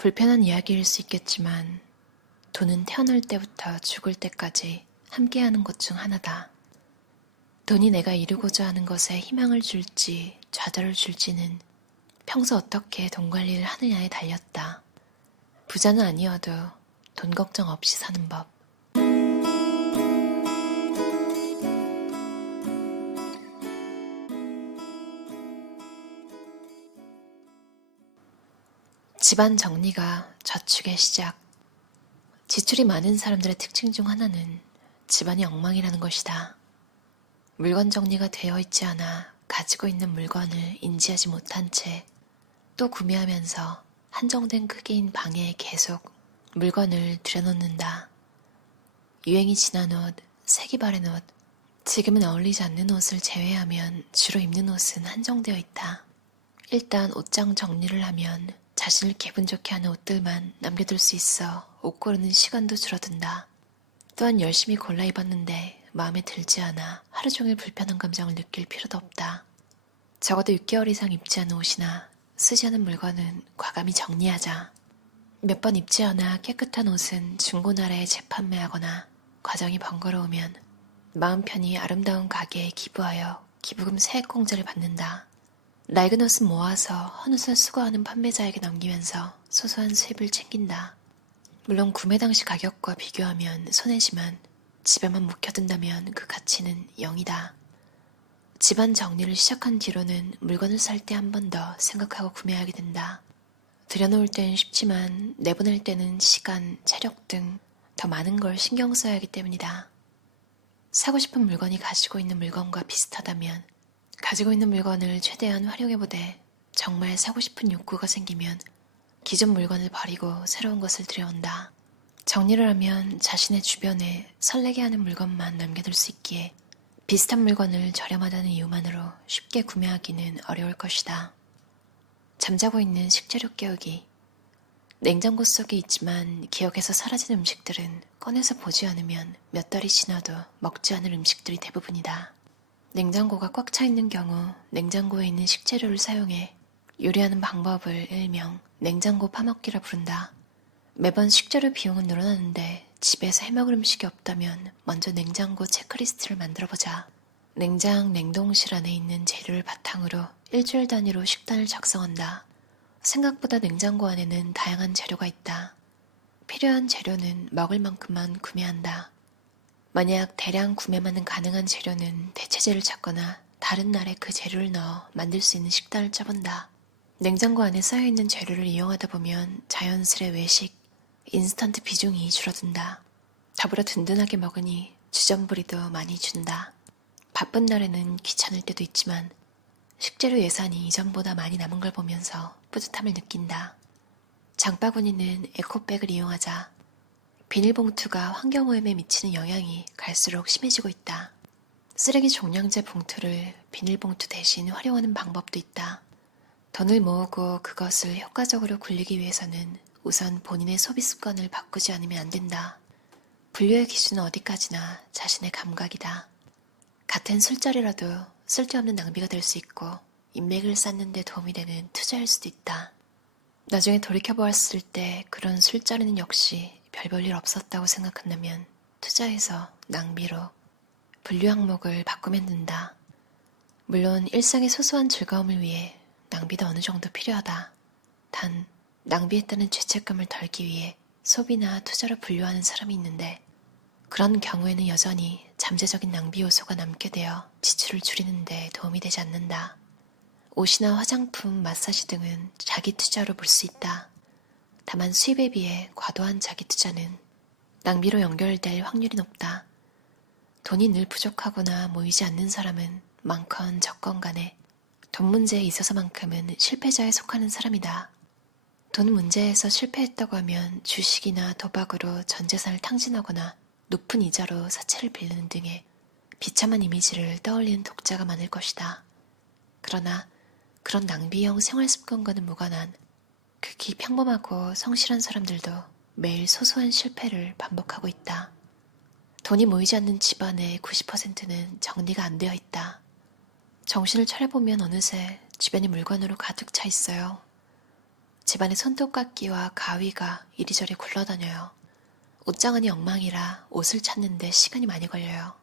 불편한 이야기일 수 있겠지만 돈은 태어날 때부터 죽을 때까지 함께하는 것 중 하나다. 돈이 내가 이루고자 하는 것에 희망을 줄지 좌절을 줄지는 평소 어떻게 돈 관리를 하느냐에 달렸다. 부자는 아니어도 돈 걱정 없이 사는 법. 집안 정리가 저축의 시작. 지출이 많은 사람들의 특징 중 하나는 집안이 엉망이라는 것이다. 물건 정리가 되어 있지 않아 가지고 있는 물건을 인지하지 못한 채 또 구매하면서 한정된 크기인 방에 계속 물건을 들여놓는다. 유행이 지난 옷, 색이 바랜 옷, 지금은 어울리지 않는 옷을 제외하면 주로 입는 옷은 한정되어 있다. 일단 옷장 정리를 하면 자신을 기분 좋게 하는 옷들만 남겨둘 수 있어 옷 고르는 시간도 줄어든다. 또한 열심히 골라 입었는데 마음에 들지 않아 하루 종일 불편한 감정을 느낄 필요도 없다. 적어도 6개월 이상 입지 않은 옷이나 쓰지 않은 물건은 과감히 정리하자. 몇 번 입지 않아 깨끗한 옷은 중고나라에 재판매하거나 과정이 번거로우면 마음 편히 아름다운 가게에 기부하여 기부금 세액공제를 받는다. 낡은 옷은 모아서 헌옷을 수거하는 판매자에게 넘기면서 소소한 수입을 챙긴다. 물론 구매 당시 가격과 비교하면 손해지만 집에만 묵혀둔다면 그 가치는 0이다. 집안 정리를 시작한 뒤로는 물건을 살 때 한 번 더 생각하고 구매하게 된다. 들여놓을 땐 쉽지만 내보낼 때는 시간, 체력 등 더 많은 걸 신경 써야 하기 때문이다. 사고 싶은 물건이 가지고 있는 물건과 비슷하다면 가지고 있는 물건을 최대한 활용해보되 정말 사고 싶은 욕구가 생기면 기존 물건을 버리고 새로운 것을 들여온다. 정리를 하면 자신의 주변에 설레게 하는 물건만 남겨둘 수 있기에 비슷한 물건을 저렴하다는 이유만으로 쉽게 구매하기는 어려울 것이다. 잠자고 있는 식재료 깨우기. 냉장고 속에 있지만 기억에서 사라진 음식들은 꺼내서 보지 않으면 몇 달이 지나도 먹지 않을 음식들이 대부분이다. 냉장고가 꽉 차 있는 경우 냉장고에 있는 식재료를 사용해 요리하는 방법을 일명 냉장고 파먹기라 부른다. 매번 식재료 비용은 늘어나는데 집에서 해먹을 음식이 없다면 먼저 냉장고 체크리스트를 만들어보자. 냉장, 냉동실 안에 있는 재료를 바탕으로 일주일 단위로 식단을 작성한다. 생각보다 냉장고 안에는 다양한 재료가 있다. 필요한 재료는 먹을 만큼만 구매한다. 만약 대량 구매만은 가능한 재료는 대체재를 찾거나 다른 날에 그 재료를 넣어 만들 수 있는 식단을 짜본다. 냉장고 안에 쌓여있는 재료를 이용하다 보면 자연스레 외식, 인스턴트 비중이 줄어든다. 더불어 든든하게 먹으니 주전부리도 많이 준다. 바쁜 날에는 귀찮을 때도 있지만 식재료 예산이 이전보다 많이 남은 걸 보면서 뿌듯함을 느낀다. 장바구니는 에코백을 이용하자. 비닐봉투가 환경오염에 미치는 영향이 갈수록 심해지고 있다. 쓰레기 종량제 봉투를 비닐봉투 대신 활용하는 방법도 있다. 돈을 모으고 그것을 효과적으로 굴리기 위해서는 우선 본인의 소비 습관을 바꾸지 않으면 안 된다. 분류의 기준은 어디까지나 자신의 감각이다. 같은 술자리라도 쓸데없는 낭비가 될 수 있고 인맥을 쌓는 데 도움이 되는 투자일 수도 있다. 나중에 돌이켜보았을 때 그런 술자리는 역시 별 볼 일 없었다고 생각한다면 투자해서 낭비로 분류 항목을 바꾸면 된다. 물론 일상의 소소한 즐거움을 위해 낭비도 어느 정도 필요하다. 단 낭비했다는 죄책감을 덜기 위해 소비나 투자로 분류하는 사람이 있는데 그런 경우에는 여전히 잠재적인 낭비 요소가 남게 되어 지출을 줄이는 데 도움이 되지 않는다. 옷이나 화장품, 마사지 등은 자기 투자로 볼 수 있다. 다만 수입에 비해 과도한 자기 투자는 낭비로 연결될 확률이 높다. 돈이 늘 부족하거나 모이지 않는 사람은 많건 적건 간에 돈 문제에 있어서만큼은 실패자에 속하는 사람이다. 돈 문제에서 실패했다고 하면 주식이나 도박으로 전 재산을 탕진하거나 높은 이자로 사채를 빌리는 등의 비참한 이미지를 떠올리는 독자가 많을 것이다. 그러나 그런 낭비형 생활습관과는 무관한 극히 평범하고 성실한 사람들도 매일 소소한 실패를 반복하고 있다. 돈이 모이지 않는 집안의 90%는 정리가 안 되어 있다. 정신을 차려보면 어느새 주변이 물건으로 가득 차 있어요. 집안에 손톱깎이와 가위가 이리저리 굴러다녀요. 옷장안이 엉망이라 옷을 찾는데 시간이 많이 걸려요.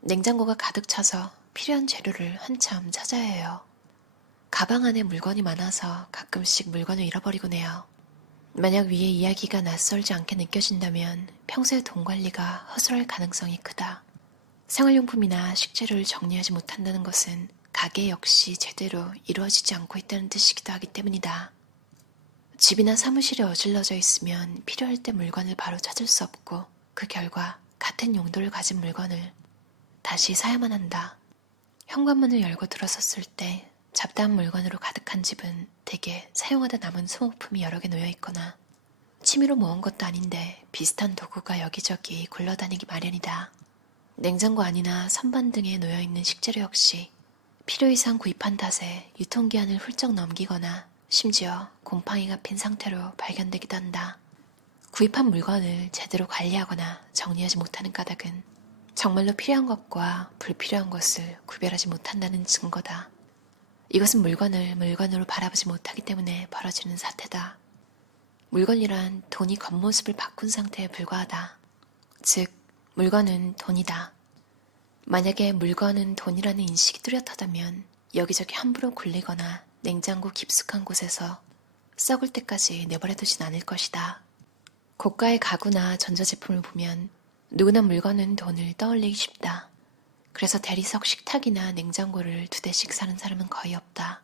냉장고가 가득 차서 필요한 재료를 한참 찾아야 해요. 가방 안에 물건이 많아서 가끔씩 물건을 잃어버리곤 해요. 만약 위의 이야기가 낯설지 않게 느껴진다면 평소에 돈 관리가 허술할 가능성이 크다. 생활용품이나 식재료를 정리하지 못한다는 것은 가게 역시 제대로 이루어지지 않고 있다는 뜻이기도 하기 때문이다. 집이나 사무실에 어질러져 있으면 필요할 때 물건을 바로 찾을 수 없고 그 결과 같은 용도를 가진 물건을 다시 사야만 한다. 현관문을 열고 들어섰을 때 잡다한 물건으로 가득한 집은 대개 사용하다 남은 소모품이 여러 개 놓여 있거나 취미로 모은 것도 아닌데 비슷한 도구가 여기저기 굴러다니기 마련이다. 냉장고 안이나 선반 등에 놓여 있는 식재료 역시 필요 이상 구입한 탓에 유통기한을 훌쩍 넘기거나 심지어 곰팡이가 핀 상태로 발견되기도 한다. 구입한 물건을 제대로 관리하거나 정리하지 못하는 까닭은 정말로 필요한 것과 불필요한 것을 구별하지 못한다는 증거다. 이것은 물건을 물건으로 바라보지 못하기 때문에 벌어지는 사태다. 물건이란 돈이 겉모습을 바꾼 상태에 불과하다. 즉, 물건은 돈이다. 만약에 물건은 돈이라는 인식이 뚜렷하다면 여기저기 함부로 굴리거나 냉장고 깊숙한 곳에서 썩을 때까지 내버려두진 않을 것이다. 고가의 가구나 전자제품을 보면 누구나 물건은 돈을 떠올리기 쉽다. 그래서 대리석 식탁이나 냉장고를 2대씩 사는 사람은 거의 없다.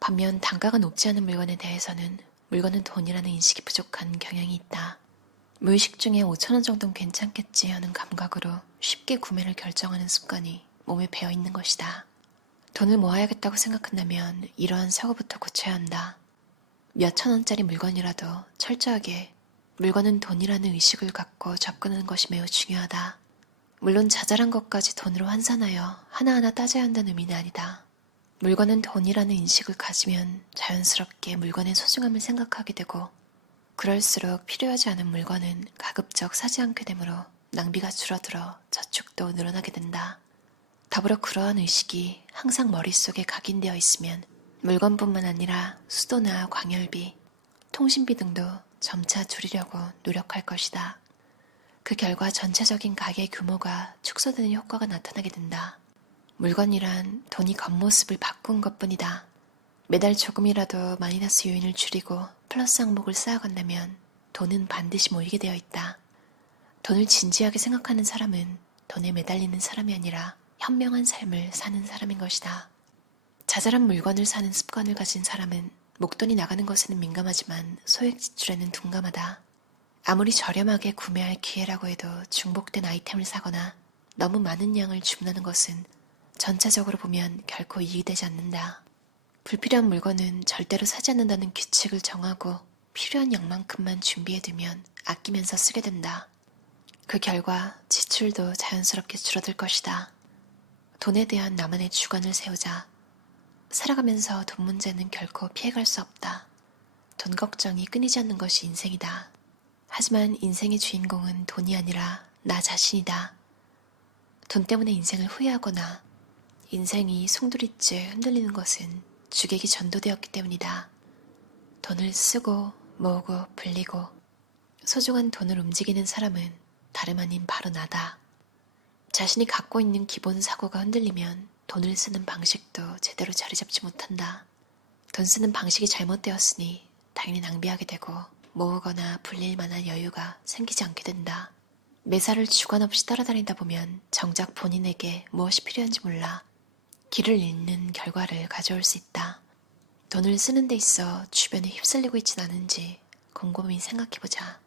반면 단가가 높지 않은 물건에 대해서는 물건은 돈이라는 인식이 부족한 경향이 있다. 무의식 중에 5,000원 정도는 괜찮겠지 하는 감각으로 쉽게 구매를 결정하는 습관이 몸에 배어있는 것이다. 돈을 모아야겠다고 생각한다면 이러한 사고부터 고쳐야 한다. 몇천 원짜리 물건이라도 철저하게 물건은 돈이라는 의식을 갖고 접근하는 것이 매우 중요하다. 물론 자잘한 것까지 돈으로 환산하여 하나하나 따져야 한다는 의미는 아니다. 물건은 돈이라는 인식을 가지면 자연스럽게 물건의 소중함을 생각하게 되고 그럴수록 필요하지 않은 물건은 가급적 사지 않게 되므로 낭비가 줄어들어 저축도 늘어나게 된다. 더불어 그러한 의식이 항상 머릿속에 각인되어 있으면 물건뿐만 아니라 수도나 광열비, 통신비 등도 점차 줄이려고 노력할 것이다. 그 결과 전체적인 가게 규모가 축소되는 효과가 나타나게 된다. 물건이란 돈이 겉모습을 바꾼 것뿐이다. 매달 조금이라도 마이너스 요인을 줄이고 플러스 항목을 쌓아간다면 돈은 반드시 모이게 되어 있다. 돈을 진지하게 생각하는 사람은 돈에 매달리는 사람이 아니라 현명한 삶을 사는 사람인 것이다. 자잘한 물건을 사는 습관을 가진 사람은 목돈이 나가는 것에는 민감하지만 소액 지출에는 둔감하다. 아무리 저렴하게 구매할 기회라고 해도 중복된 아이템을 사거나 너무 많은 양을 주문하는 것은 전체적으로 보면 결코 이익이 되지 않는다. 불필요한 물건은 절대로 사지 않는다는 규칙을 정하고 필요한 양만큼만 준비해두면 아끼면서 쓰게 된다. 그 결과 지출도 자연스럽게 줄어들 것이다. 돈에 대한 나만의 주관을 세우자. 살아가면서 돈 문제는 결코 피해갈 수 없다. 돈 걱정이 끊이지 않는 것이 인생이다. 하지만 인생의 주인공은 돈이 아니라 나 자신이다. 돈 때문에 인생을 후회하거나 인생이 송두리째 흔들리는 것은 주객이 전도되었기 때문이다. 돈을 쓰고 모으고 불리고 소중한 돈을 움직이는 사람은 다름 아닌 바로 나다. 자신이 갖고 있는 기본 사고가 흔들리면 돈을 쓰는 방식도 제대로 자리 잡지 못한다. 돈 쓰는 방식이 잘못되었으니 당연히 낭비하게 되고 모으거나 불릴 만한 여유가 생기지 않게 된다. 매사를 주관 없이 따라다니다 보면 정작 본인에게 무엇이 필요한지 몰라 길을 잃는 결과를 가져올 수 있다. 돈을 쓰는 데 있어 주변에 휩쓸리고 있진 않은지 곰곰이 생각해보자.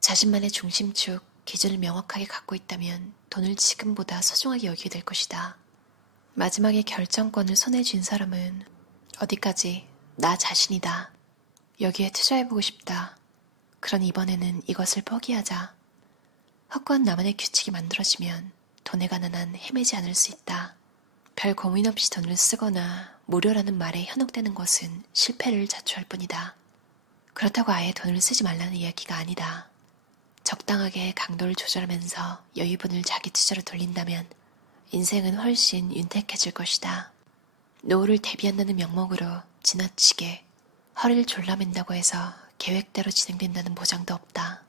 자신만의 중심축, 기준을 명확하게 갖고 있다면 돈을 지금보다 소중하게 여기게 될 것이다. 마지막에 결정권을 손에 쥔 사람은 어디까지 나 자신이다. 여기에 투자해보고 싶다. 그러니 이번에는 이것을 포기하자. 확고한 나만의 규칙이 만들어지면 돈에 관한 한 헤매지 않을 수 있다. 별 고민 없이 돈을 쓰거나 무료라는 말에 현혹되는 것은 실패를 자초할 뿐이다. 그렇다고 아예 돈을 쓰지 말라는 이야기가 아니다. 적당하게 강도를 조절하면서 여유분을 자기 투자로 돌린다면 인생은 훨씬 윤택해질 것이다. 노후를 대비한다는 명목으로 지나치게 허리를 졸라맨다고 해서 계획대로 진행된다는 보장도 없다.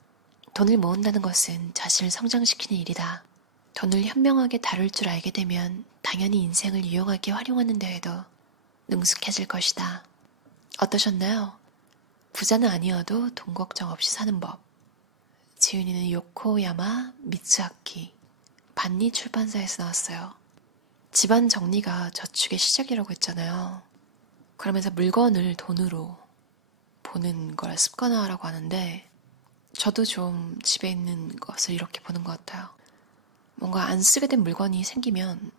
돈을 모은다는 것은 자신을 성장시키는 일이다. 돈을 현명하게 다룰 줄 알게 되면 당연히 인생을 유용하게 활용하는 데에도 능숙해질 것이다. 어떠셨나요? 부자는 아니어도 돈 걱정 없이 사는 법. 지윤이는 요코야마 미츠아키 반니 출판사에서 나왔어요. 집안 정리가 저축의 시작이라고 했잖아요. 그러면서 물건을 돈으로 보는 걸 습관화라고 하는데 저도 좀 집에 있는 것을 이렇게 보는 것 같아요. 뭔가 안 쓰게 된 물건이 생기면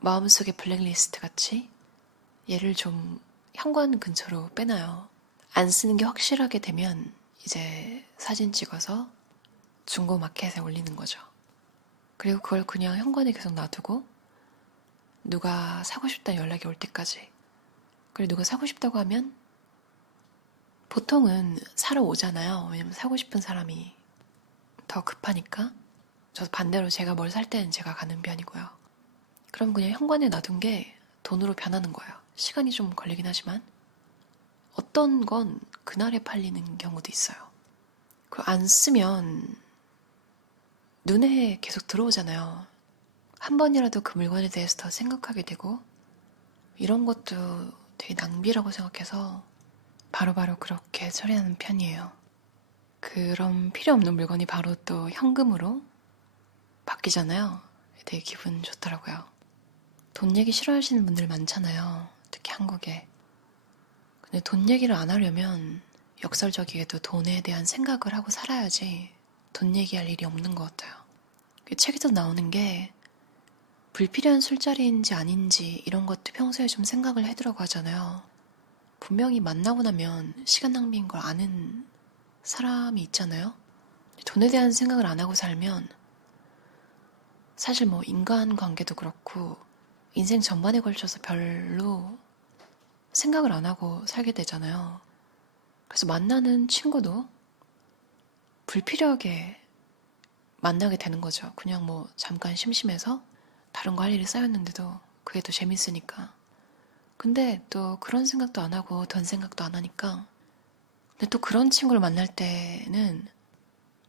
마음속에 블랙리스트 같이 얘를 좀 현관 근처로 빼놔요. 안 쓰는 게 확실하게 되면 이제 사진 찍어서 중고 마켓에 올리는 거죠. 그리고 그걸 그냥 현관에 계속 놔두고 누가 사고 싶다는 연락이 올 때까지. 그리고 누가 사고 싶다고 하면 보통은 사러 오잖아요. 왜냐면 사고 싶은 사람이 더 급하니까. 저도 반대로 제가 뭘 살 때는 제가 가는 편이고요. 그럼 그냥 현관에 놔둔 게 돈으로 변하는 거예요. 시간이 좀 걸리긴 하지만 어떤 건 그날에 팔리는 경우도 있어요. 그리고 안 쓰면 눈에 계속 들어오잖아요. 한 번이라도 그 물건에 대해서 더 생각하게 되고 이런 것도 되게 낭비라고 생각해서 바로바로 그렇게 처리하는 편이에요. 그럼 필요 없는 물건이 바로 또 현금으로 바뀌잖아요. 되게 기분 좋더라고요. 돈 얘기 싫어하시는 분들 많잖아요. 특히 한국에. 근데 돈 얘기를 안 하려면 역설적이게도 돈에 대한 생각을 하고 살아야지 돈 얘기할 일이 없는 것 같아요. 책에도 나오는 게 불필요한 술자리인지 아닌지 이런 것도 평소에 좀 생각을 해두라고 하잖아요. 분명히 만나고 나면 시간 낭비인 걸 아는 사람이 있잖아요. 돈에 대한 생각을 안 하고 살면 사실 뭐 인간관계도 그렇고 인생 전반에 걸쳐서 별로 생각을 안 하고 살게 되잖아요. 그래서 만나는 친구도 불필요하게 만나게 되는 거죠. 그냥 뭐 잠깐 심심해서 다른 거 할 일이 쌓였는데도 그게 더 재밌으니까. 근데 또 그런 생각도 안 하고 돈 생각도 안 하니까. 근데 또 그런 친구를 만날 때는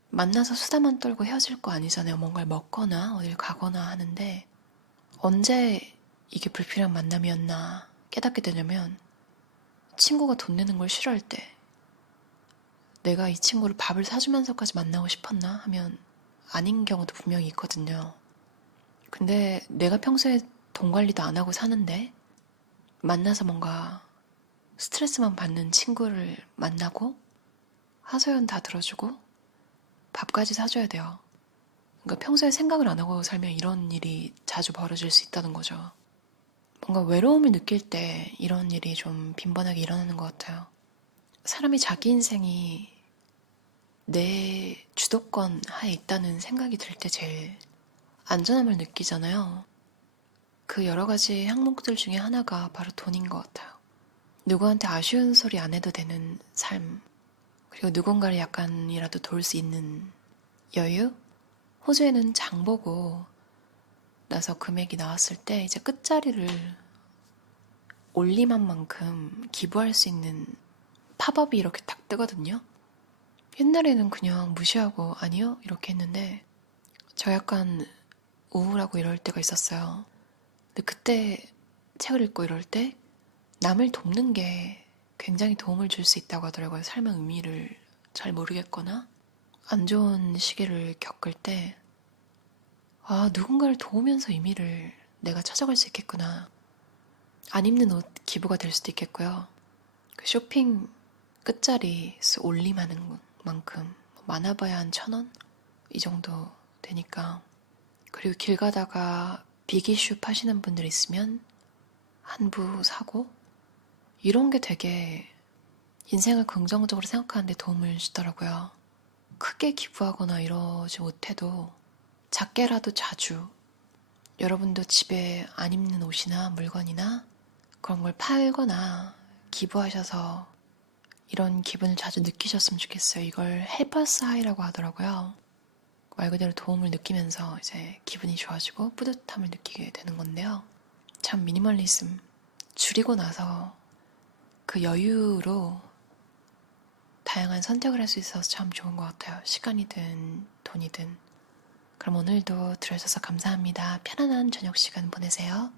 만나서 수다만 떨고 헤어질 거 아니잖아요. 뭔가를 먹거나 어딜 가거나 하는데 언제 이게 불필요한 만남이었나 깨닫게 되냐면 친구가 돈 내는 걸 싫어할 때 내가 이 친구를 밥을 사주면서까지 만나고 싶었나 하면 아닌 경우도 분명히 있거든요. 근데 내가 평소에 돈 관리도 안 하고 사는데 만나서 뭔가 스트레스만 받는 친구를 만나고 하소연 다 들어주고 밥까지 사줘야 돼요. 그러니까 평소에 생각을 안 하고 살면 이런 일이 자주 벌어질 수 있다는 거죠. 뭔가 외로움을 느낄 때 이런 일이 좀 빈번하게 일어나는 것 같아요. 사람이 자기 인생이 내 주도권 하에 있다는 생각이 들 때 제일 안전함을 느끼잖아요. 그 여러 가지 항목들 중에 하나가 바로 돈인 것 같아요. 누구한테 아쉬운 소리 안 해도 되는 삶, 그리고 누군가를 약간이라도 도울 수 있는 여유? 호주에는 장 보고 나서 금액이 나왔을 때 이제 끝자리를 올림한 만큼 기부할 수 있는 팝업이 이렇게 딱 뜨거든요. 옛날에는 그냥 무시하고 아니요? 이렇게 했는데 저 약간 우울하고 이럴 때가 있었어요. 근데 그때 책을 읽고 이럴 때 남을 돕는 게 굉장히 도움을 줄 수 있다고 하더라고요. 삶의 의미를 잘 모르겠거나 안 좋은 시기를 겪을 때 누군가를 도우면서 의미를 내가 찾아갈 수 있겠구나. 안 입는 옷 기부가 될 수도 있겠고요. 그 쇼핑 끝자리 올림하는 만큼 많아봐야 한 1,000원? 이 정도 되니까. 그리고 길 가다가 비기슈 파시는 분들 있으면 한 부 사고 이런 게 되게 인생을 긍정적으로 생각하는 데 도움을 주더라고요. 크게 기부하거나 이러지 못해도 작게라도 자주 여러분도 집에 안 입는 옷이나 물건이나 그런 걸 팔거나 기부하셔서 이런 기분을 자주 느끼셨으면 좋겠어요. 이걸 헬퍼스 하이라고 하더라고요. 말 그대로 도움을 느끼면서 이제 기분이 좋아지고 뿌듯함을 느끼게 되는 건데요. 참 미니멀리즘 줄이고 나서 그 여유로 다양한 선택을 할 수 있어서 참 좋은 것 같아요. 시간이든 돈이든. 그럼 오늘도 들어주셔서 감사합니다. 편안한 저녁 시간 보내세요.